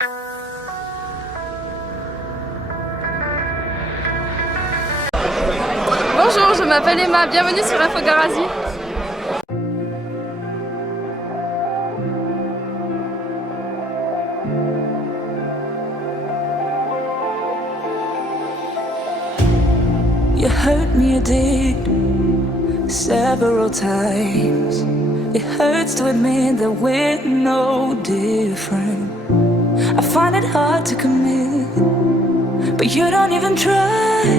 Bonjour, je m'appelle Emma, bienvenue sur Infogarazi. You hurt me, you did, several times. It hurts to admit that we're no different. I find it hard to commit, but you don't even try.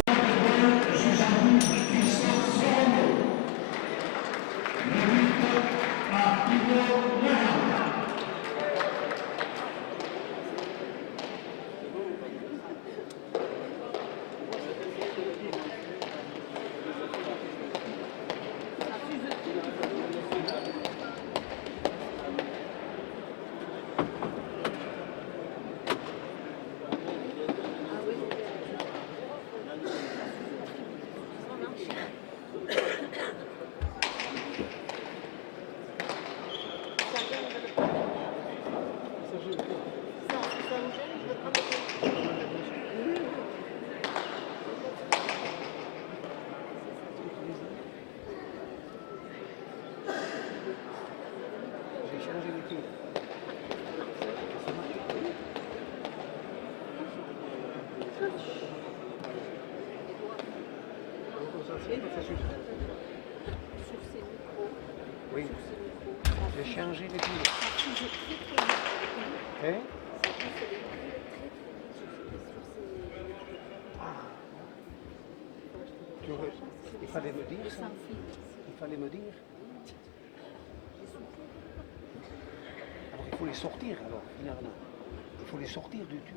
Oui, j'ai changé les piles. Hein? Il fallait me dire ça. Il fallait me dire. Alors il faut les sortir alors, finalement. Il faut les sortir du tube.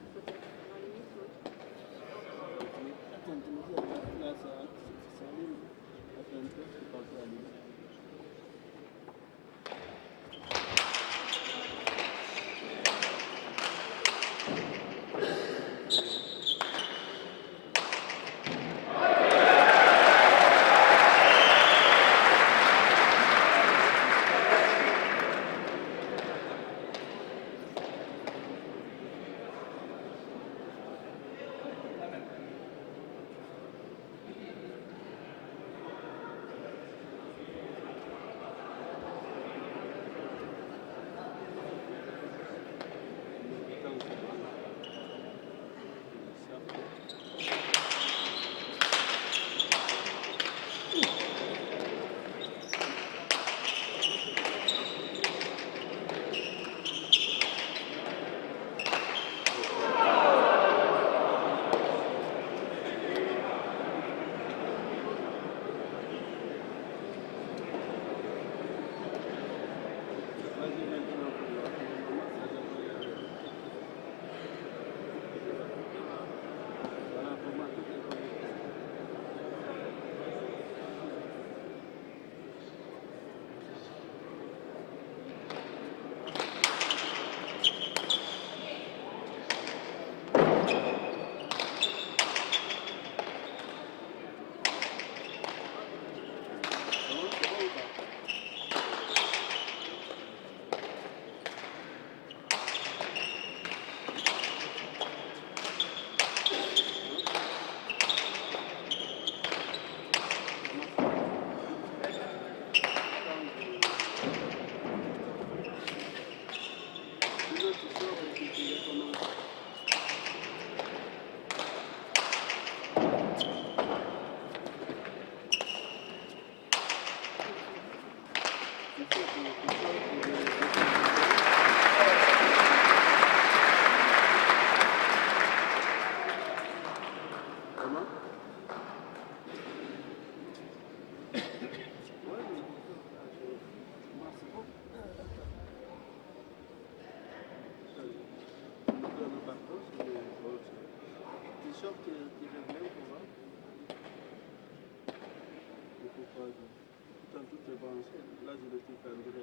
Là, je le suis André.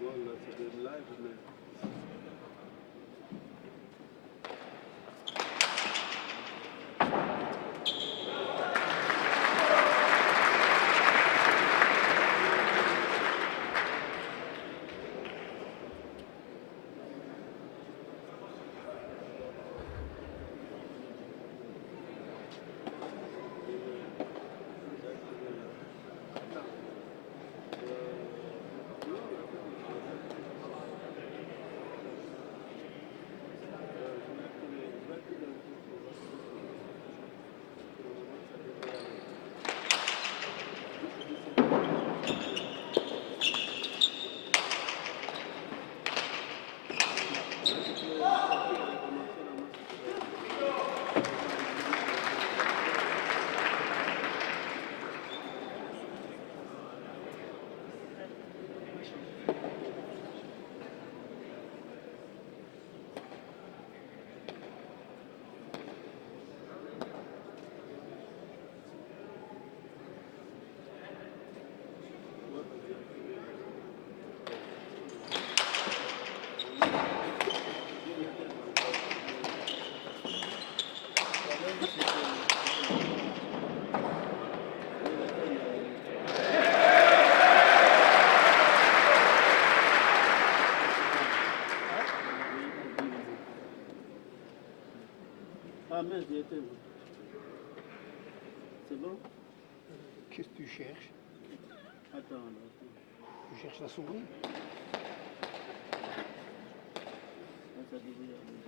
Bon, là, c'est de live, mais Ah, mince, j'ai éteint. C'est bon? Qu'est-ce que tu cherches? Attends, attends. Tu cherches la souris? Ah, ça devrait aller.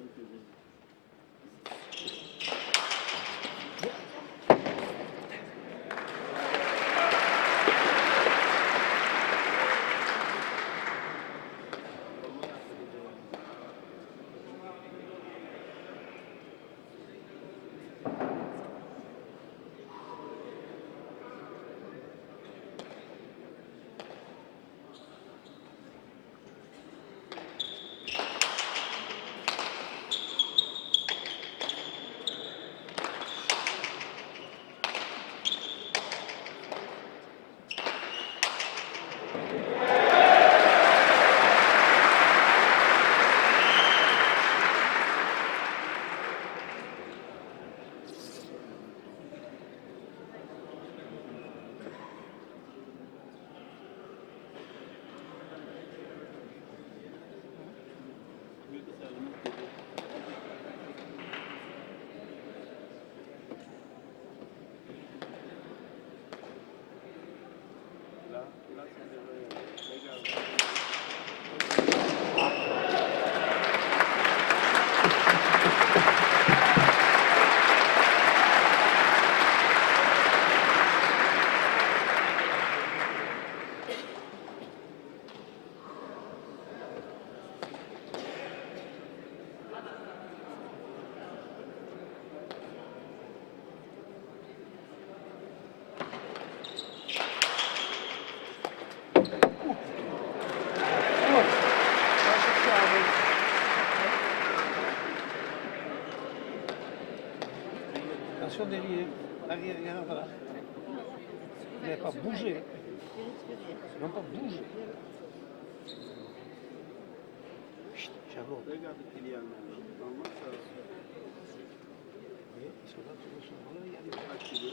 Donc, là, ça devrait aller. Regarde. Attention derrière, l'arrière, regarde là. Vous n'avez pas bougé. Ils n'ont pas bougé. Chut, Charlotte. Regarde Kylian là. Normalement, ça. Oui, ils sont là, ils sont là, il y a des Activé.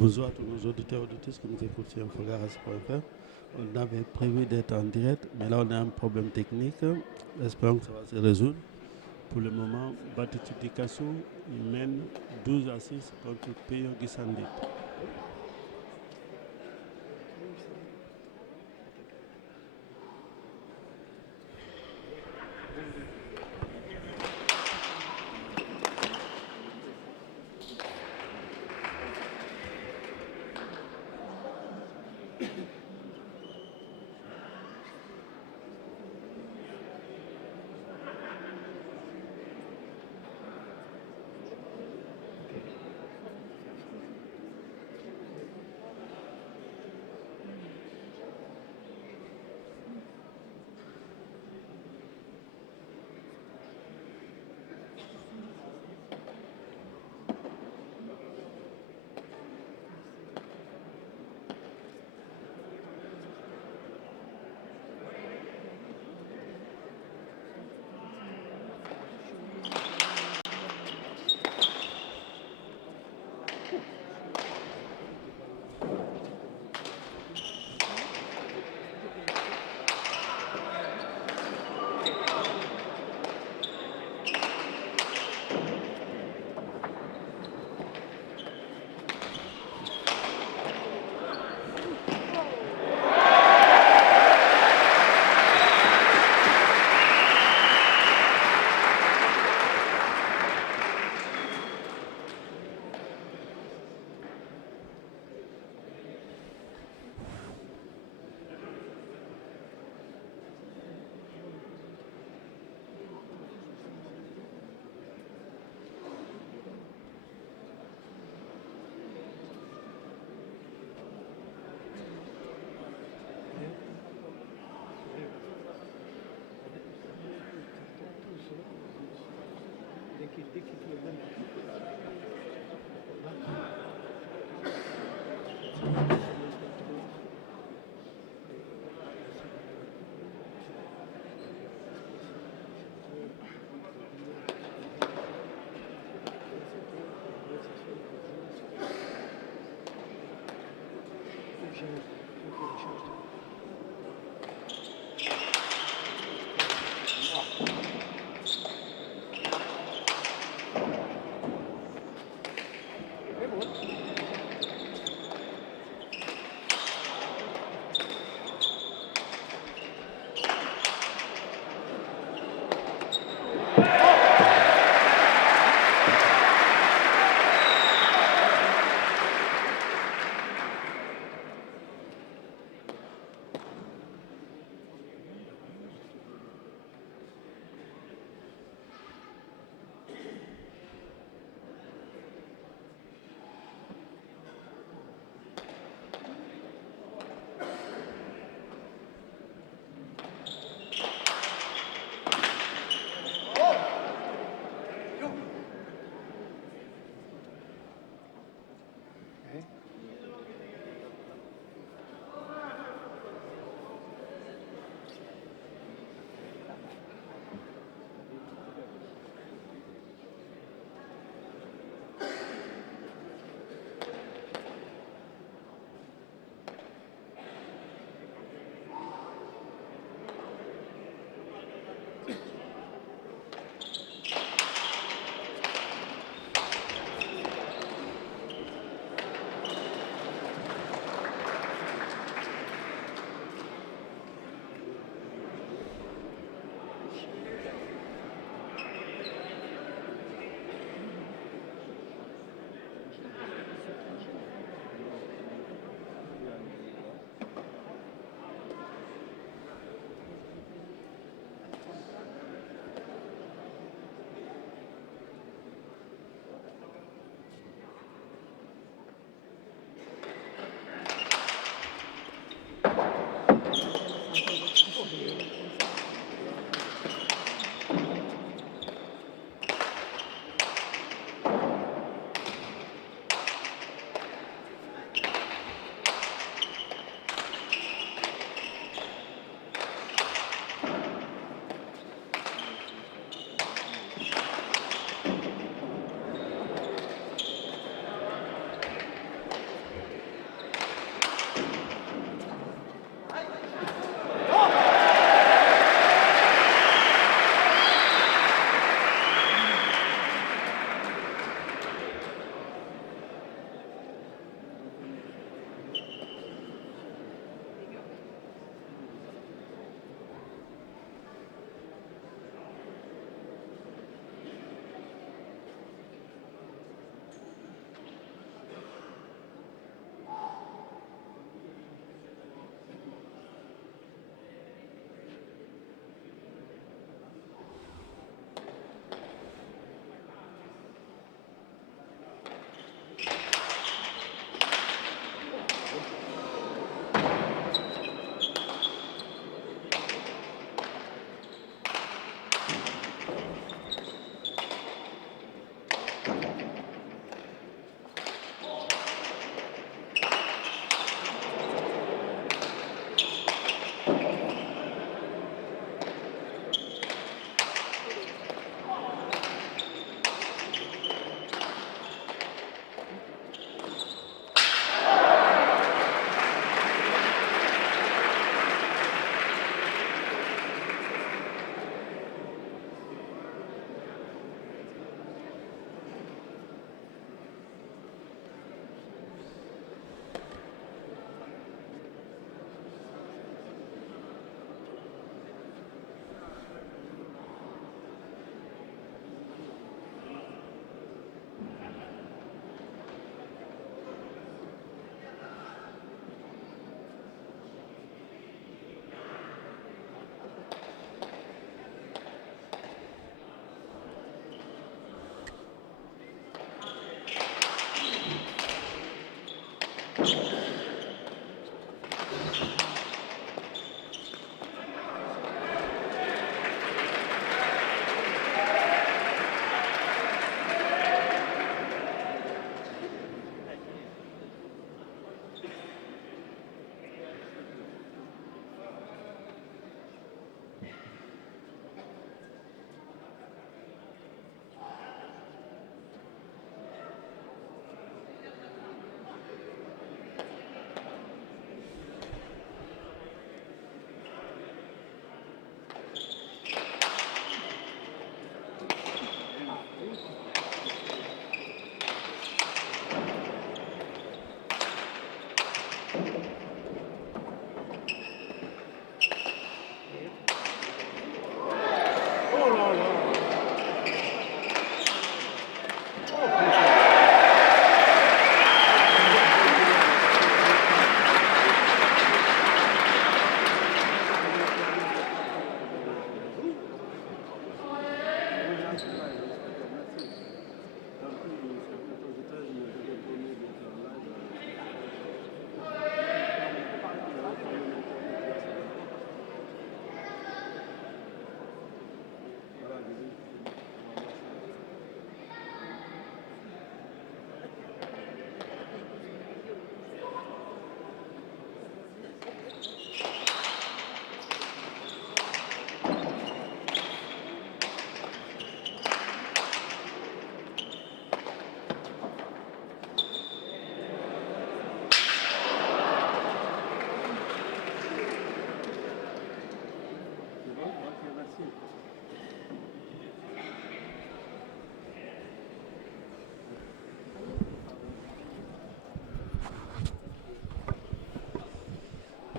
Bonjour à tous nos auditeurs et auditrices qui nous écoutent sur Infogaras.fr. On avait prévu d'être en direct, mais là on a un problème technique. Espérons que ça va se résoudre. Pour le moment, Batitu Dikassou, il mène 12 à 6 contre Peyo Gisandit.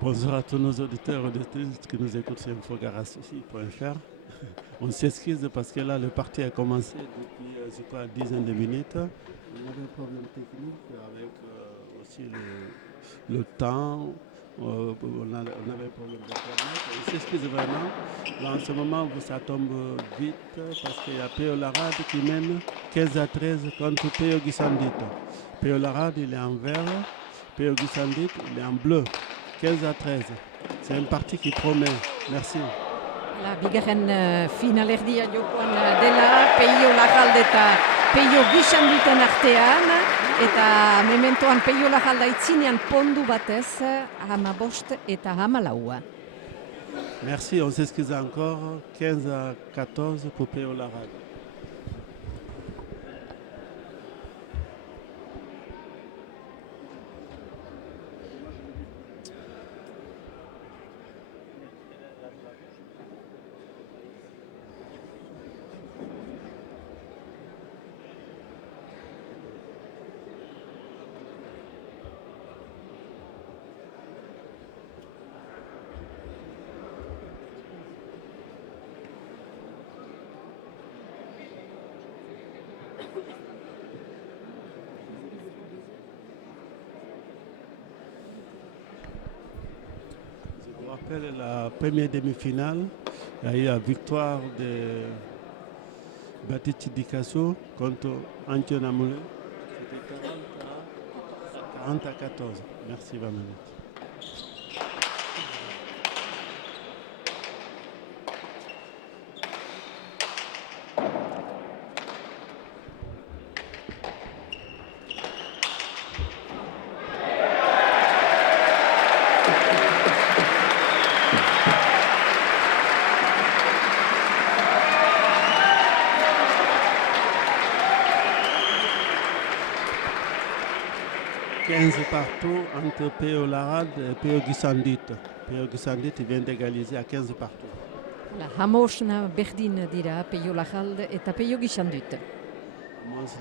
Bonjour à tous nos auditeurs et auditrices qui nous écoutent sur infogarage.fr. On s'excuse parce que là, le parti a commencé depuis, je crois, une dizaine de minutes. On avait un problème technique avec aussi le temps. On avait un problème d'internet. On s'excuse vraiment. Là, en ce moment, ça tombe vite parce qu'il y a Péo Larade qui mène 15-13 contre Péo Guissandit. Péo Larade, il est en vert. Péo Guissandit, il est en bleu. 15-13. C'est un parti qui promet. Merci. La bigarren finalerdia jokoan dela, Peio Larralde eta Peio Guixanditen artean, eta mementoan Peio Larralde aitzinean pondu batez, 15 eta 14. Merci, on s'excuse encore. 15-14 pour Péo Larade. Je vous rappelle la première demi-finale. Il y a eu la victoire de Baptiste Dikasso contre Antion Amoulé. C'était 40 à 14. Merci, Vamanette. Partout entre Péo Larade et Péo Guissandit. Péo Guissandit vient d'égaliser à 15 partout. La hamosna berdin dira Peio Larralde eta Peio Guixandit.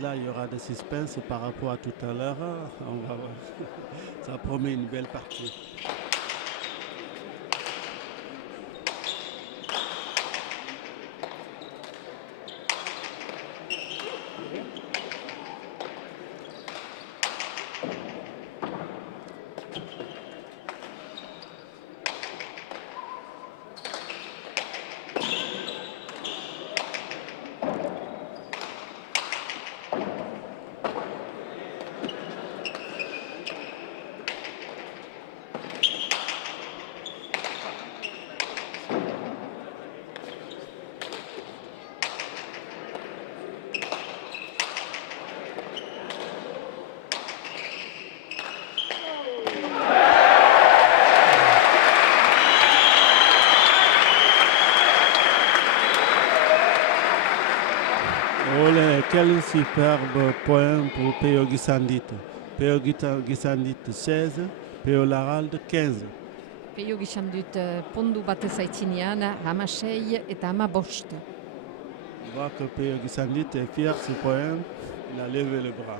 Là, il y aura des suspens par rapport à tout à l'heure. On va voir. Ça promet une belle partie. Quel superbe point pour Péo Guissandit. Péo Guissandit 16, Péo Laralde 15. Peio Guixandit pondu batez aitzinean, 16 eta 15. On voit que Péo Guissandit est fier de ce point. Il a levé le bras.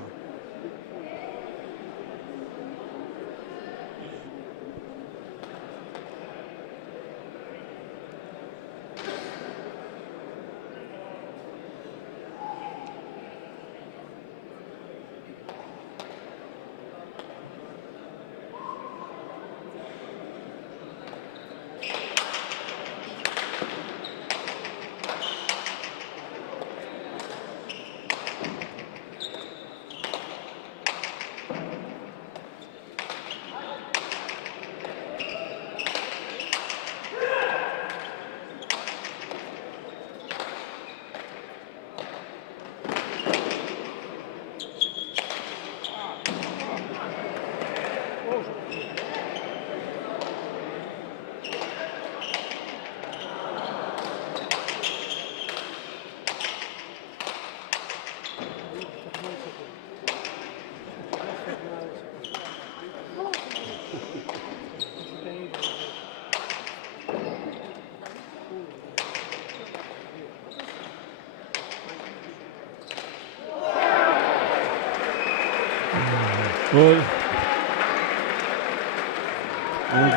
On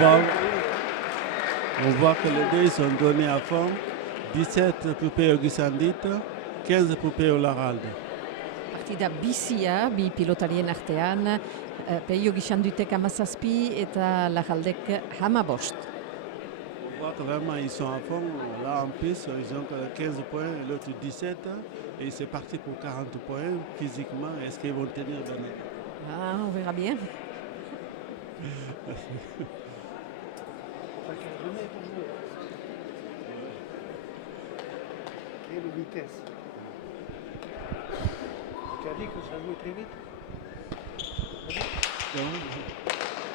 on voit que les deux sont donnés à fond. 17 pour Peyo Gisandit, 15 pour Peyo Larralde. Partida bizia, bi pilotarien artean, Peio Gixandutek 17 eta Larraldek 15. On voit que vraiment ils sont à fond. Là en plus, ils ont 15 points et l'autre 17. Et c'est parti pour 40 points physiquement. Est-ce qu'ils vont tenir Daniel? Ah, on verra bien. Remets ton joueur. Quelle vitesse. Tu as dit que ça jouait très vite? Tu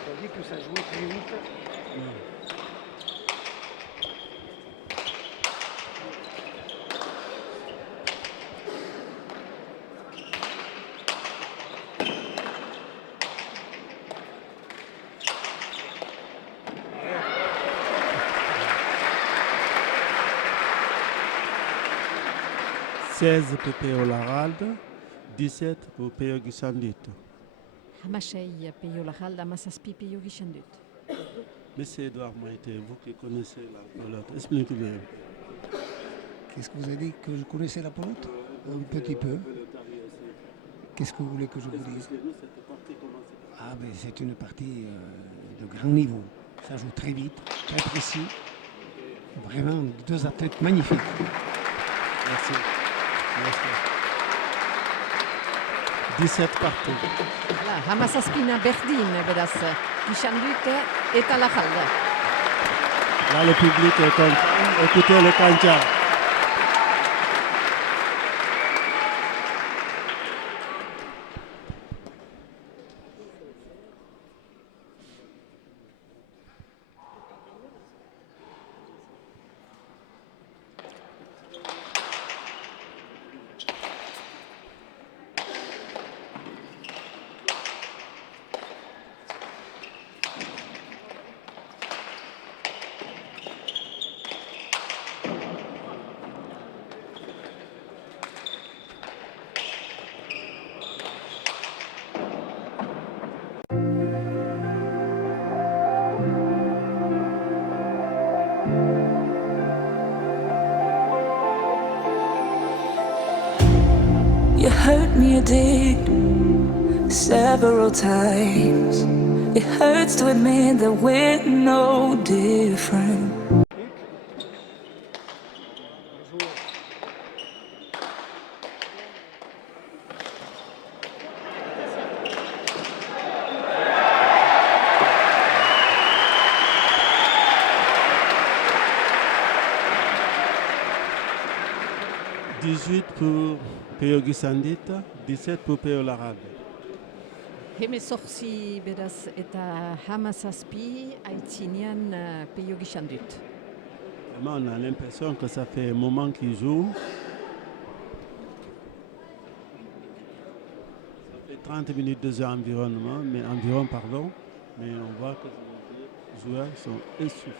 as dit que ça jouait très vite? « 16 pour Peyo Larralde, 17 pour Peyo Gisandit. Hamasei Peio Larralde, 17 Peio Gixandut. Monsieur Edouard Maïté, vous qui connaissez la pelote, expliquez-moi. Qu'est-ce que vous avez dit? Que je connaissais la pelote? Un petit peu. Qu'est-ce que vous voulez que je vous dise? Ah ben c'est une partie de grand niveau. Ça joue très vite, très précis. Vraiment deux athlètes magnifiques. Merci. 17 partout. Hala, 17 berdin, beraz, Gixandut eta Larralde. Là, le public est content. Écoutez le cancha. You hurt me, you did, several times. It hurts to admit that we're no different. « 18 pour Peyo Gisandit, 17 pour Peyo Larralde. Hemezortzi beraz eta 17 aitzinean Peio Gixandut. Vraiment, on a l'impression que ça fait un moment qu'ils jouent. Ça fait 30 minutes de jeu environ, mais on voit que les joueurs sont essoufflés.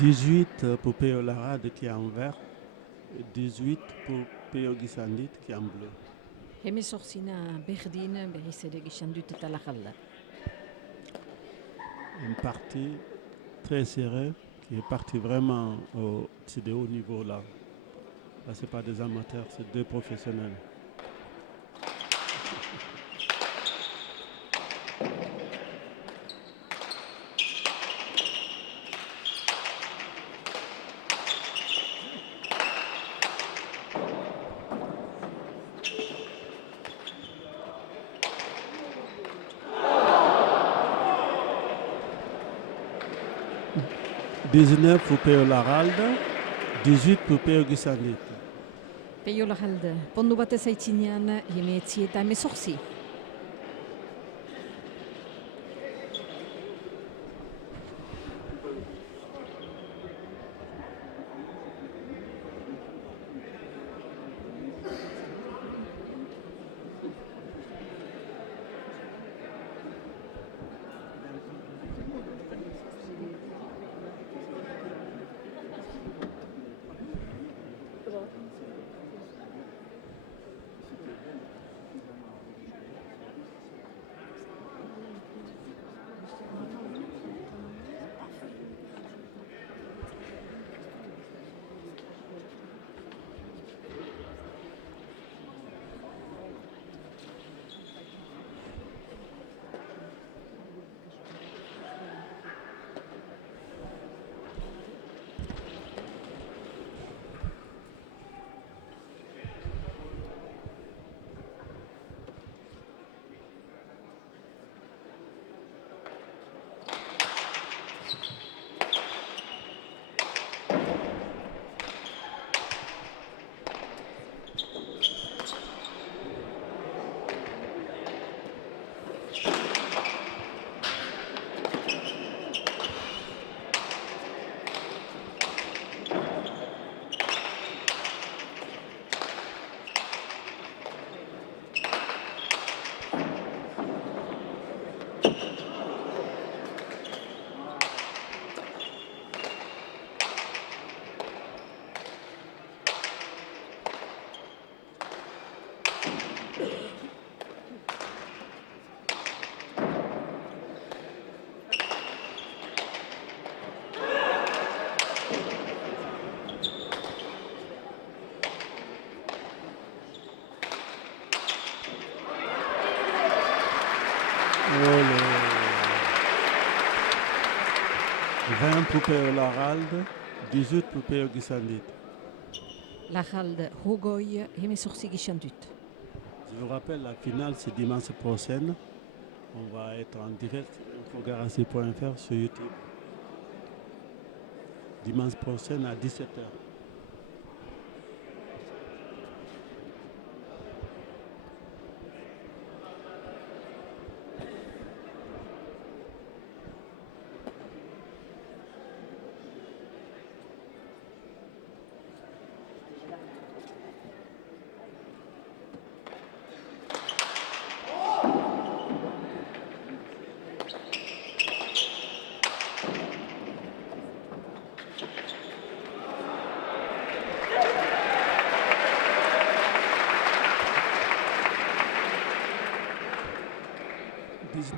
« 18 pour Peyo Larralde qui est en vert, et 18 pour Peyo Gisandit qui est en bleu. Hemezortzina berdin, berriz ere Gixandut eta Larralde. Une partie très serrée qui est partie vraiment c'est de haut niveau là. Là, ce n'est pas des amateurs, c'est deux professionnels. 19 pour Peyo Laralde, 18 pour Peyo Gisandit. Peio Larralde, pondu batez aitzinean, hemeretzi eta hemezortzi. Ole. 20 pour Peyo Laralde, 18 pour Peyo Gisandit. Larralde, hogoi, hemezortzi gixandut. Je vous rappelle, la finale c'est dimanche prochain. On va être en direct sur Fogarasi.fr sur YouTube. Dimanche prochain à 17h.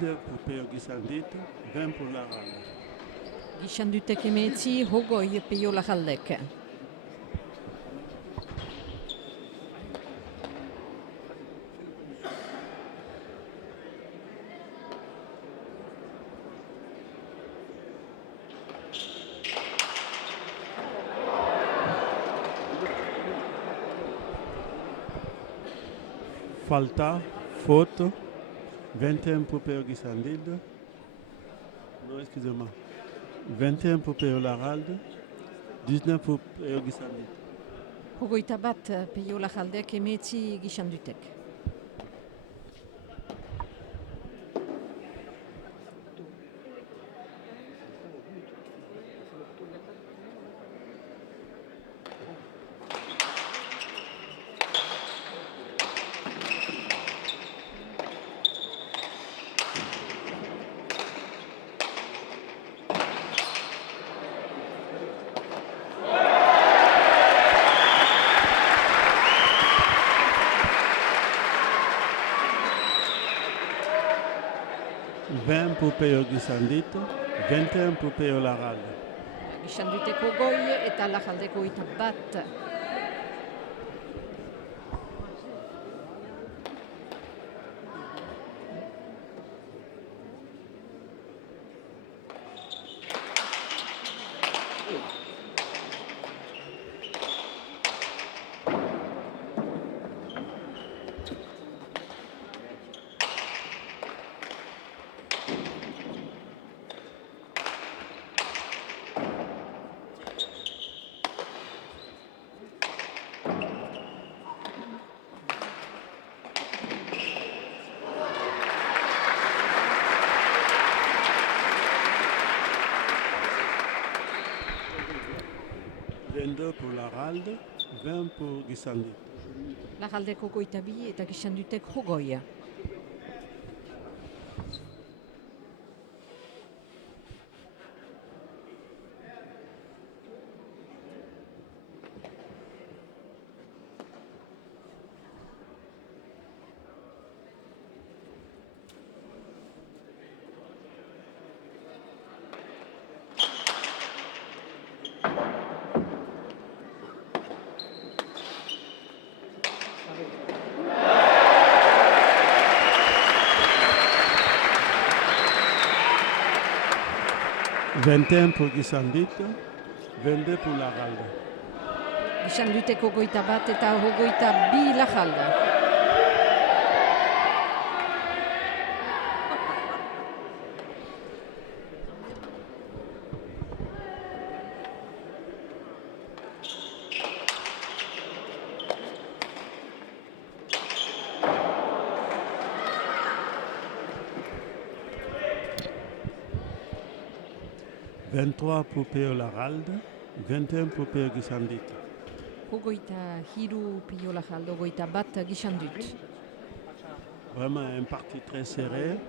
Pour Peyo Gisandit, 20 pour Laralde. Gixandutek hemeretzi, hogoi, Peio Larraldek. Falta, faute, 21 pour Peyo Gisandit. Non, excusez-moi. 21 pour Peyo Laralde, 19 pour Peyo Gisandit. Hogoita bat, Peio Larraldek, hemeretzi gixandutek. Pour Peyo Gisandit, 21 pour Peyo Laralde. Gixandutek hogoi eta Larraldek hogeita bat. 22 pour l'Aralde, 20 pour Gisandit. Larraldek hogeita bi eta Gisandutek hogoi. « 21 pour Gisandit, 22 pour l'Aralde. Gisandutek hogeita bat eta hogeita bi Larralde. « 23 pour Peo l'Aralde, 21 pour Peo Gisandit. Hogeita hiru Peio Larralde, hogeita bat Gisandut. Vraiment un parti très serré. «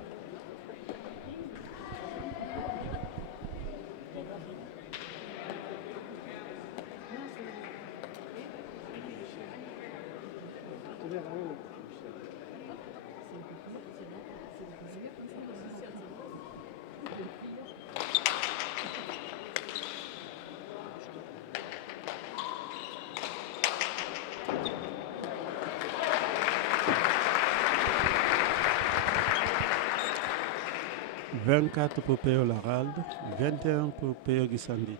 24 pour Peo l'Aralde, 21 pour Peo Gisandit.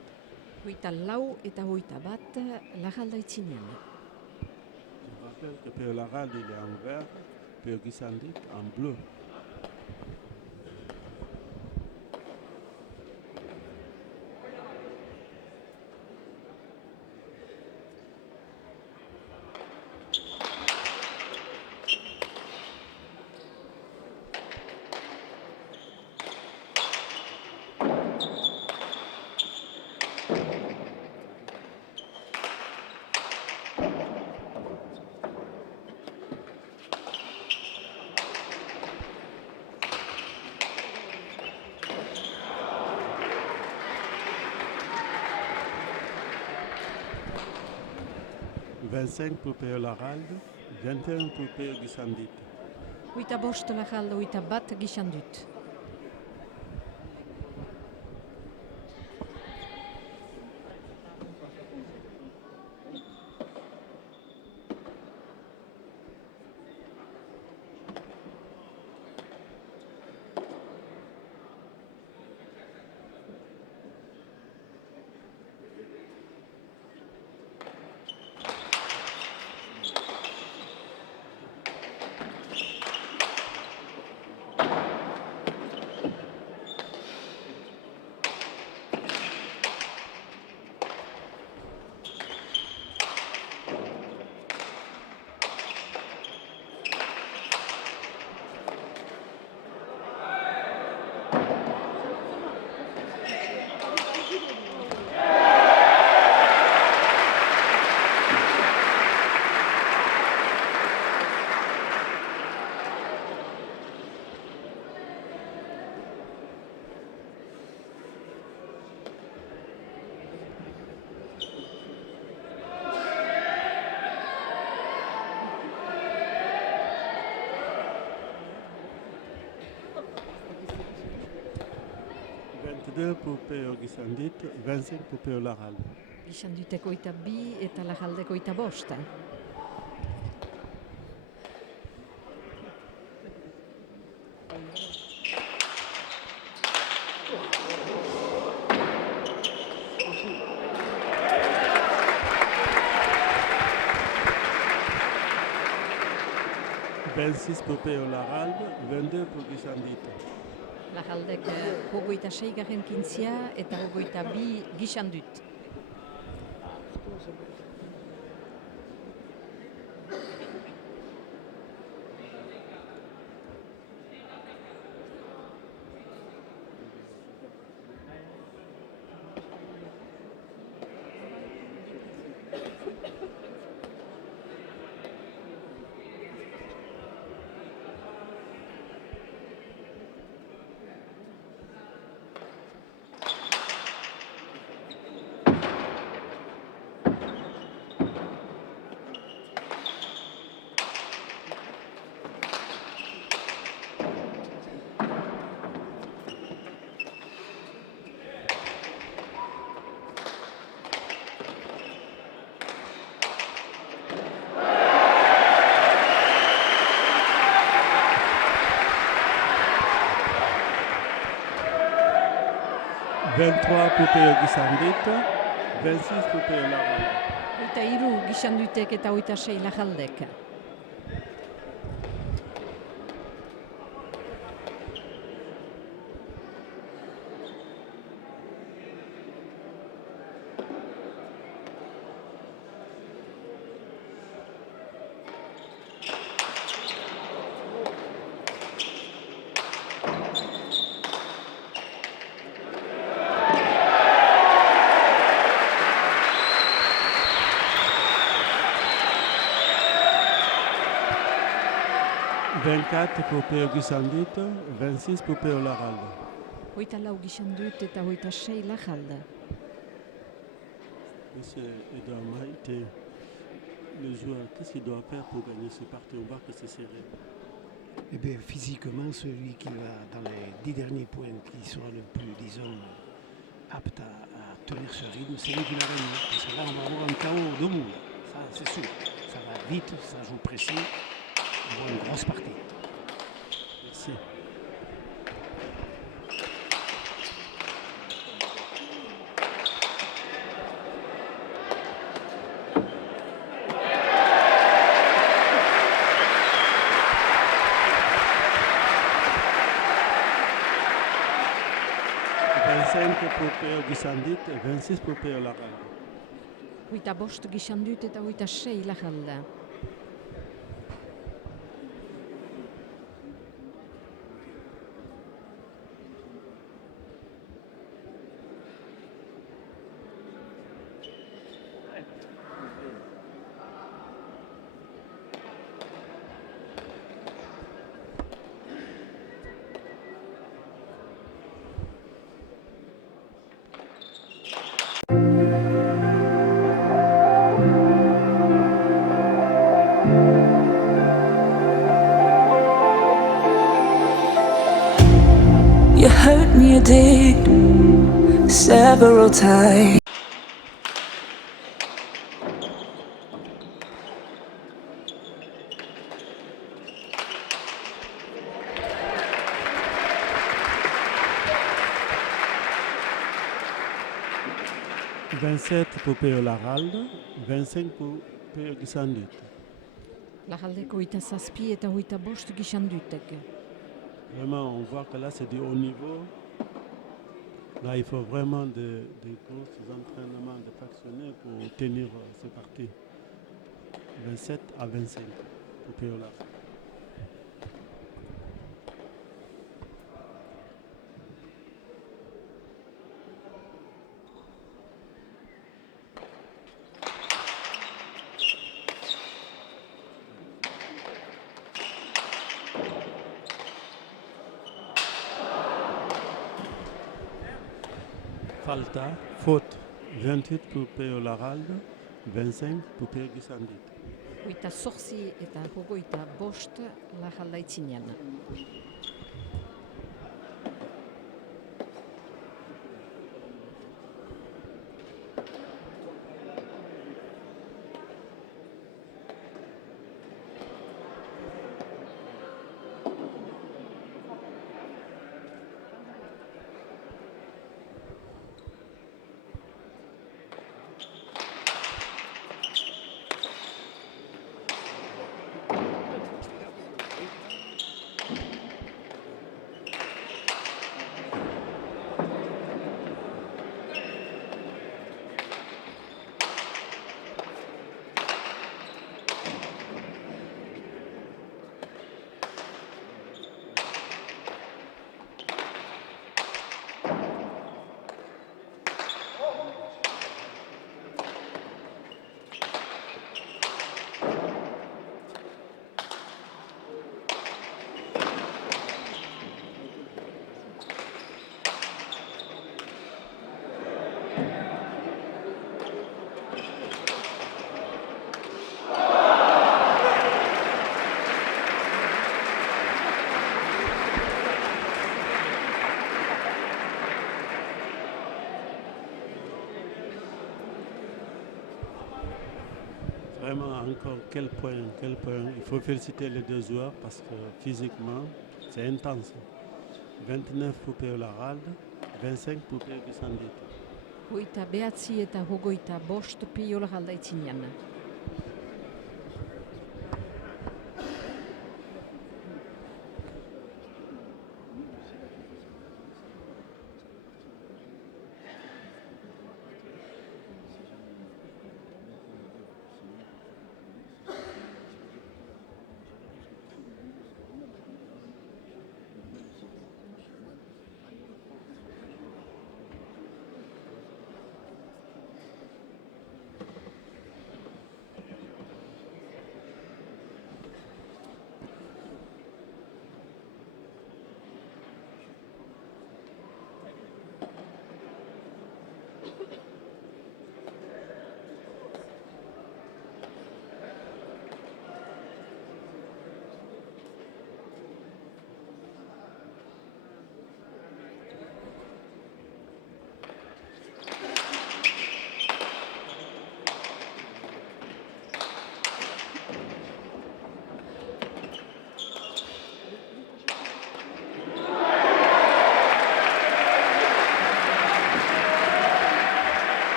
Hogeita lau eta hogeita bat Larralde aitzinean. Je rappelle que Peo l'Aralde il est en vert, Peo Gisandit en bleu. « 25 pour Peo l'Aralde, 21 pour Peo Gisandit. Hogeita bost Larralde, hogeita bat Gisandut. « 22 pour Peo Gisandit, 25 pour Peo l'Aralde. Gisandutek hogeita bi eta Larraldek hogeita bost. « 26 pour Peo l'Aralde, 22 pour Gisandit. Larraldek hogeita seigarren kintzia eta hogeita bi Gisandut. 23 poupées Gisandit, 26 poupées Laralde. Hogeita hiru Gisandutek eta hogeita sei Larraldek. Vingt-quatre poupées Gisandit, 26 poupées Laralde. Hogeita lau Gisandut eta hogeita sei Larralde. Monsieur Edouard Maïté, le joueur, qu'est-ce qu'il doit faire pour gagner ce parti? On voit que c'est serré. Eh bien, physiquement, celui qui va dans les 10 derniers points, qui sera le plus, disons, apte à tenir ce rythme, c'est lui qui l'a gagné. Parce que là, on va avoir un chaos debout. Ça, c'est sûr. Ça va vite, ça joue précis. On voit une grosse partie. Merci. Poupées Gisandit, 26 poupées Laralde. Hogeita bost Gisandut eta hogeita sei Larralde. You hurt me, you did, several times. Vingt-sept poupées Laralde, 25 poupées Gisandit. Larraldek hogeita zazpi eta hogeita bost Gisandutek. Vraiment, on voit que là, c'est du haut niveau. Là, il faut vraiment des gros entraînements de fractionnés pour tenir ce parti. 27 à 25 pour Péola. Falta, faute, 28 pour Péo Laralde, 25 pour Péo Gisandit. Hogeita zortzi eta hogeita bost Larralde aitzinean. Vraiment, encore quel point. Il faut féliciter les deux joueurs parce que physiquement, c'est intense. 29 pour Péo Laralde, 25 poupées Gusandit. Hogeita behatzi eta hogeita bost Peio Larralde aitzinean. «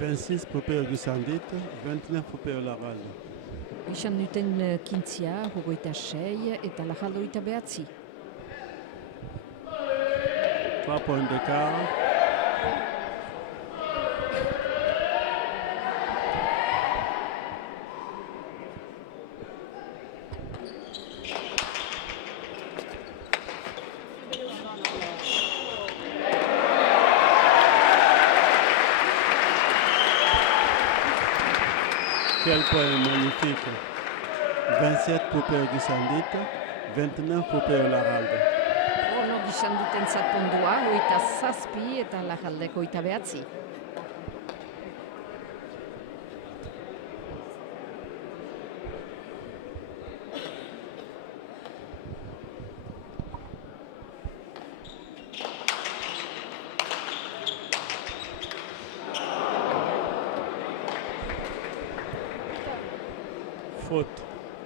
26 poupées Gusandit, 29 poupées Larralde. Izan duten kintzia, hogeita sei eta Larralde hogeita behatzi. 3 points d'écart. Quel point magnifique. 27 poupées Gusandit, 29 poupées Larralde. Ono izan duten pondua, hogeita zazpi eta Larraldeko hogeita behatzi. Faute.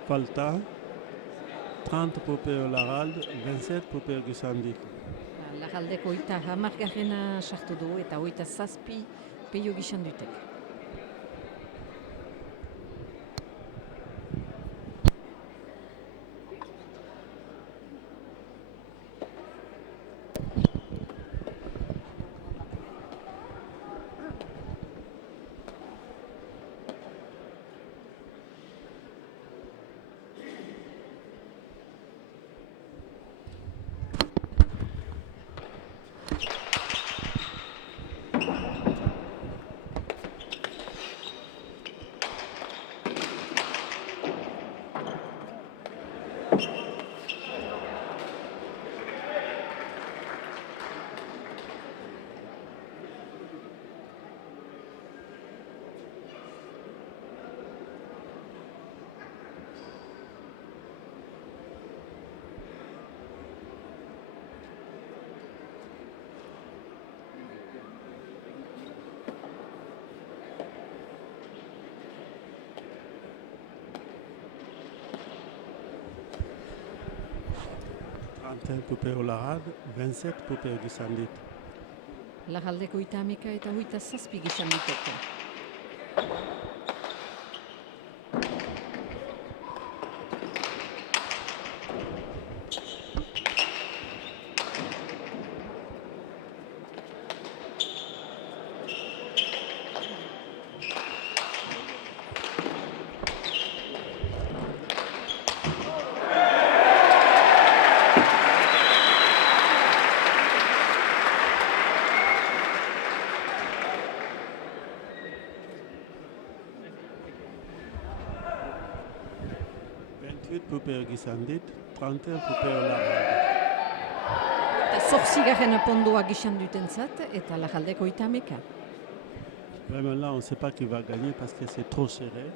Falta. 30 poupées Larralde, 27 poupées Gusandit. Larraldeko hogeita hamargarrena sartu du eta hogeita zazpi Peio Gisandutek. Poupées Larralde, 27 poupées Gusandit. Larraldeko hogeita hameka eta hogeita zazpi Gisandutek. Poupées Gusandit, 31 poupées Larralde. Eta zortzigarren pondua Gisandutentzat eta Larraldeko hogeita hameka. Vraiment là, on ne sait pas qui va gagner parce que c'est trop serré.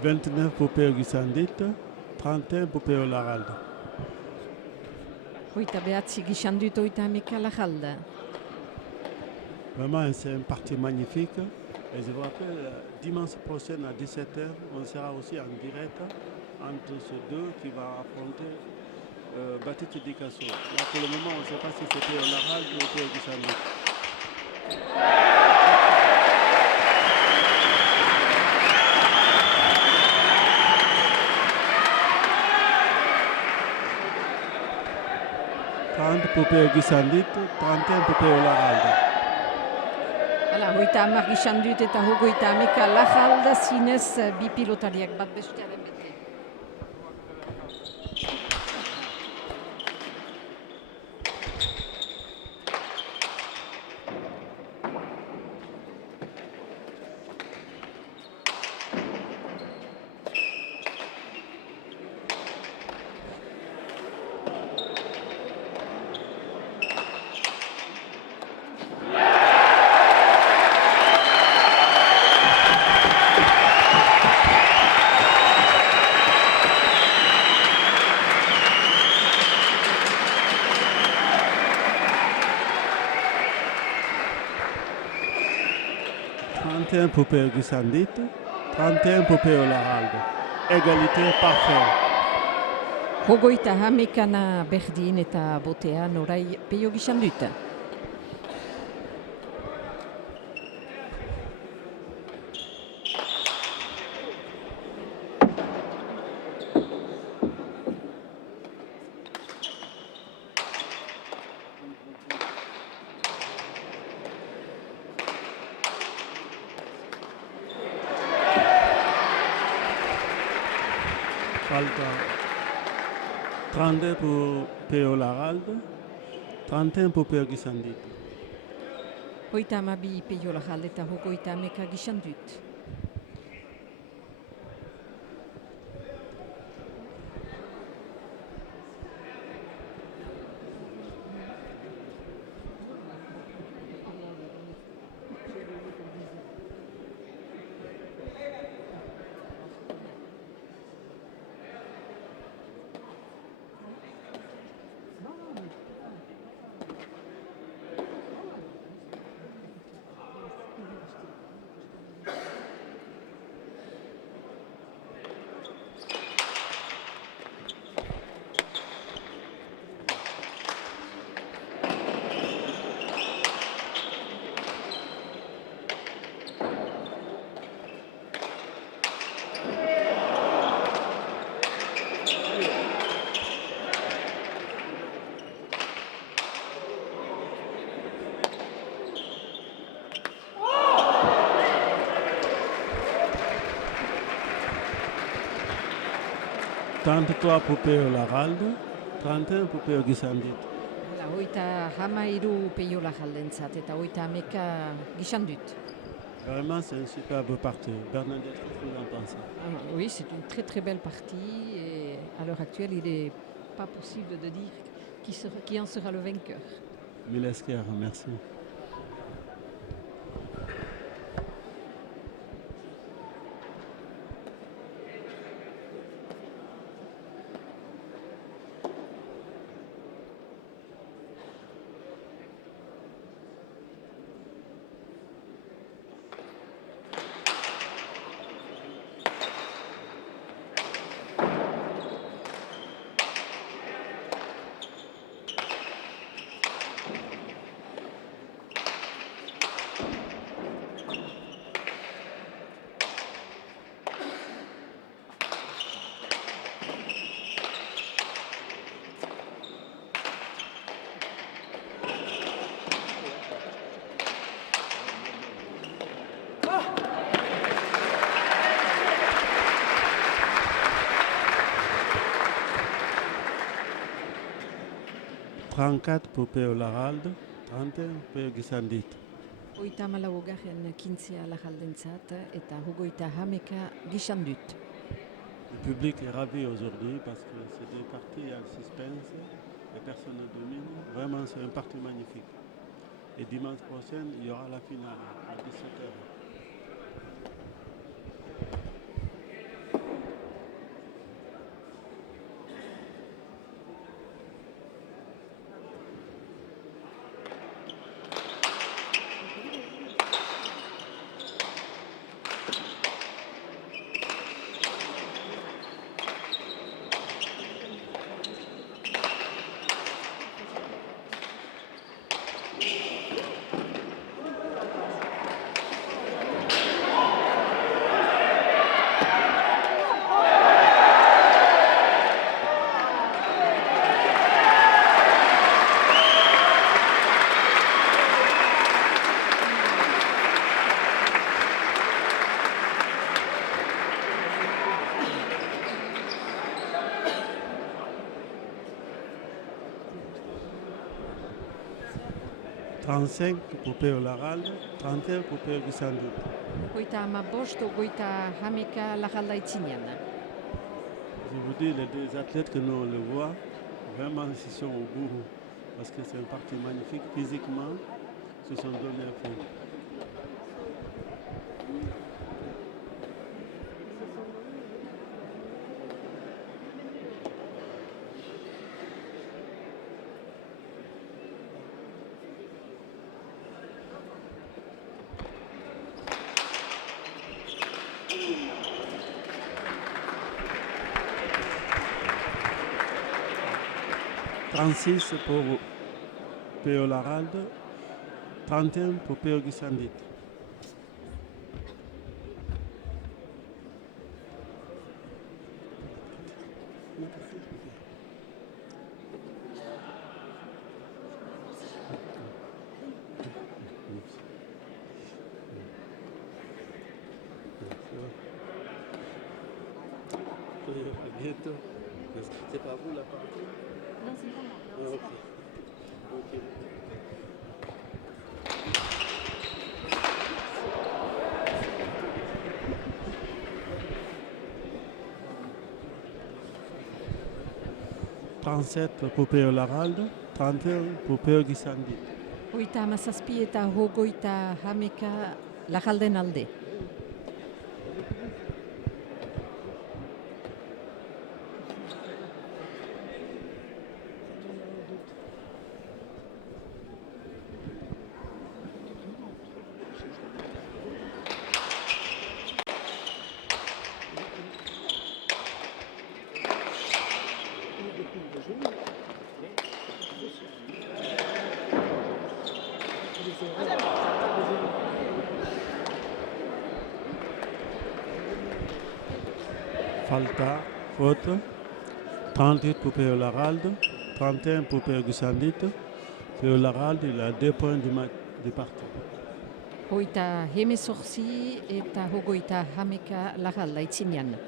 « 29 poupées Gusandit, 31 poupées Larralde. » Hogeita behatzi gixan dut hogeita hameka Lajalde. Vraiment, c'est un parti magnifique. Et je vous rappelle, dimanche prochain à 17h, on sera aussi en direct entre ces deux qui vont affronter Baptiste Dikasso. Là, pour le moment, on ne sait pas si c'était au Laral ou au Guissandou. Pour Guissandit, 31 pour Laral. Hala, hogeita hamar gixan dut eta hogeita hameka Lajalde zinez bi pilotariak bat bestearen bete. Pour Guissandit, 31 pour Laral. Égalité parfaite. Hogeita hamekana berdin eta botean orai Peio gixan dut. Falta 32 pour Peo Laral, 31 pour Peo Guissandit. Hogeita hamabi Peio Lajalde eta hogeita hameka gixan dut. Trente-trois pour Peo Laral, 31 pour Peo Guissandit. Hogeita hamairu Peio Lajaldentzat eta hogeita hameka gixan dut. Vraiment, c'est un superbe parti. Bernadette, qu'est-ce que vous en pensez? Oui, c'est une très très belle partie et à l'heure actuelle, il n'est pas possible de dire qui en sera le vainqueur. Milesker, merci. Trente-quatre pour Peo Laral, 31 pour Peo Guissandit. Hogeita hamalaugarren kintzea Lajaldentzat eta hogeita hameka gixan dut. Le public est ravi aujourd'hui parce que c'est des parties en suspense et personne ne domine. Vraiment, c'est un parti magnifique. Et dimanche prochain, il y aura la finale à 17h. 35 pour Peo Laralde, 31 pour Peo Gisandit. Hogeita hamabost, hogeita hameka lagalda itzinean. Je vous dis, les deux athlètes que nous on le voit, vraiment ils sont au bout. Parce que c'est un parti magnifique physiquement, ils se sont donnés à fond. « 36 pour Peo Laralde, 31 pour Peo Gisandit. À bientôt. C'est pas vous la partie? Non, c'est pas moi. Ok. « 37 pour Peo Laralde, 31 pour Peo Gisandit. Hogeita hamazazpi eta hogeita hameka lagalden alde. Falta, faute. 38 pour Peo Laralde, 31 pour Peo Gisandit. Peo Laralde, il a 2 points du parti. Hogeita hemezortzi eta hogeita hameka lagalda itzinean. «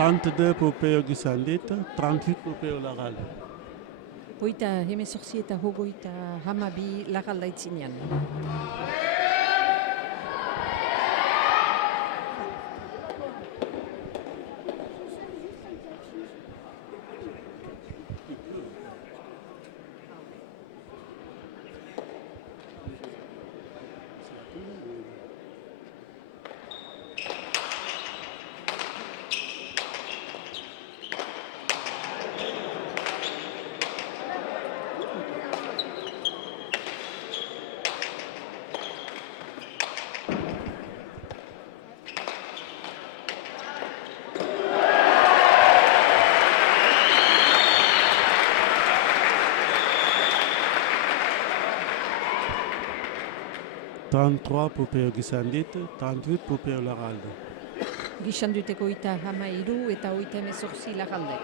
32 pour Peo Gisandit, 38 pour Peo Laralde. Hogeita hemezortzi eta hogeita hamabi lagalda itzinean. « 33 pour Peo Gisandit, 38 pour Peo Laralde. Gisanditeko hogeita hamairu eta hogeita hemezortzi lagaldek.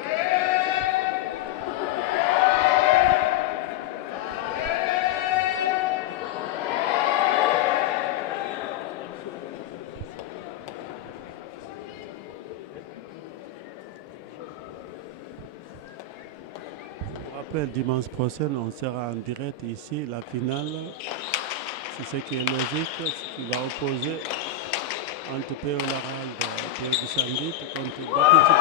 Je vous rappelle, dimanche prochain, on sera en direct ici, la finale. C'est ce qui est logique, ce qui va opposer entre Peo Laralde et Peo Gisandit contre Baptiste.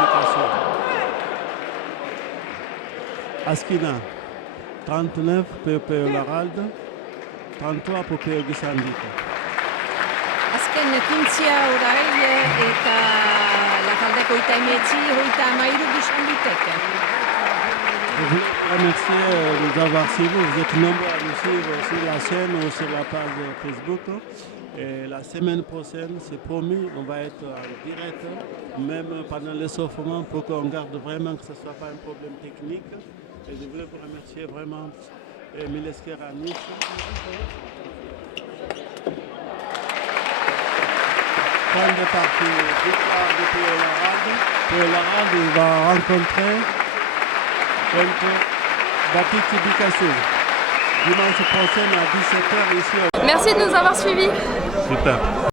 Askina, 39 pour Peo Laralde, 33 pour Peo Gisandit. Azken ekintzia orain eta lagaldeko hogeita hemeretzi, hogeita hamairu Gisanditek. Je voulais vous remercier de nous avoir suivis. Vous êtes nombreux à nous suivre sur la chaîne ou sur la page Facebook. Et la semaine prochaine, c'est promis, on va être en direct, même pendant l'échauffement, pour qu'on garde vraiment que ce ne soit pas un problème technique. Et je voulais vous remercier vraiment, Émile Esqueranis. Point de partie, victoire de Pio Larade. Pio Larade, il va rencontrer Batiti Bikassou. Dimanche prochain à 17h ici. Merci de nous avoir suivis. Super.